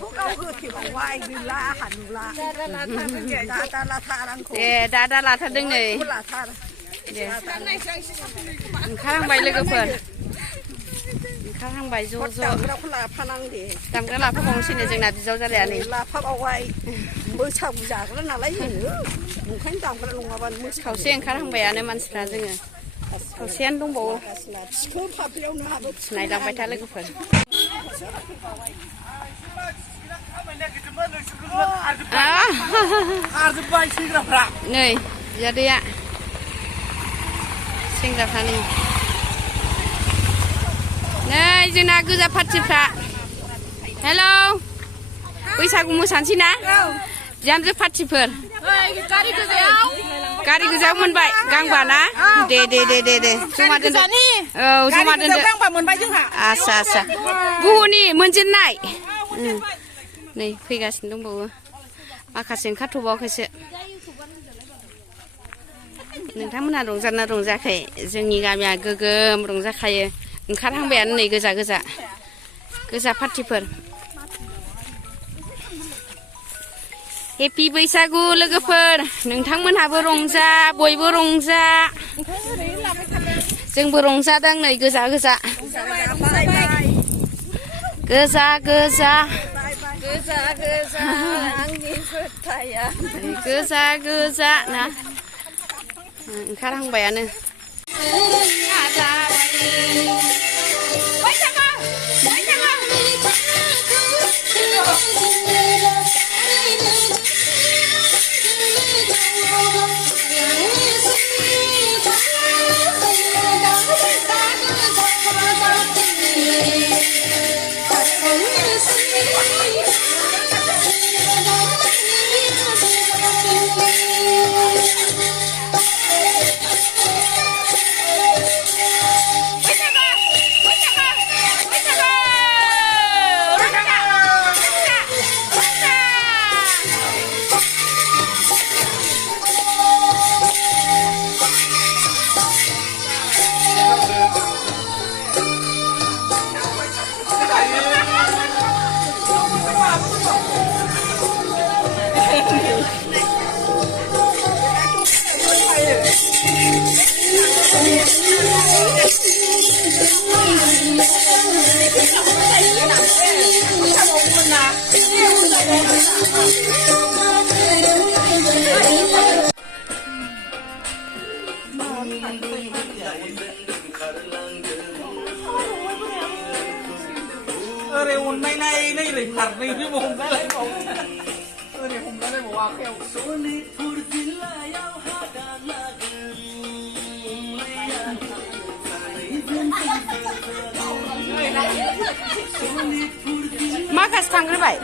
พวกเราคือที่บอกว่าดึงละอาหารนุละดาราทารังโคดาราท่าดึงเลยข้างใบเลยก็เพื่อนข้างใบโซ่โซ่เราพลาพนังดีจำก็ลาพระองค์ชินในจังหวัดที่เจ้าจะเรียนนี่ลาพับเอาไว้มือชาวจากแล้วน่ะไรหิวมึงขั้นจำกันลงมาวันมือเขาเสียงข้างใบอันนี้มันสระจึงเขาเสียงต้องบอกคือพับเดียวนะไหนดังไปท่าเลยก็เพื่อนเนยjadi ya sing rapani nah जोंना गोजा पार्टिफ्रा hello बैसागु मोसानोसैना बिहामजो पार्टिफोर गारि गोजायाव मोनबाय गांबा ना दे जमा दोनदो औ जमा दोनदो गांबा मोनबाय जोंहा आसा गुहुनि मोनजेननाय नै फैगासिनो दंबावो माखासे ओंखारथ'बावाखैसो नोंथांमोनहा रंजाना रंजायाखै जोंनि गामिया गोगोम रंजाखायो ओंखारहांबायानो नै गोजा पार्टिफोर हेपि बैसागु लोगोफोर नोंथांमोनहाबो रंजा बयबो रंजा जोंबो रंजादों नै गोजा आंनि खोथाया गोजा ना ओंखारहांबायानो Ơi hôm nay này thật này cái vùng đó lại không thì hôm đó lại bỏ vào khéo Makas panggribay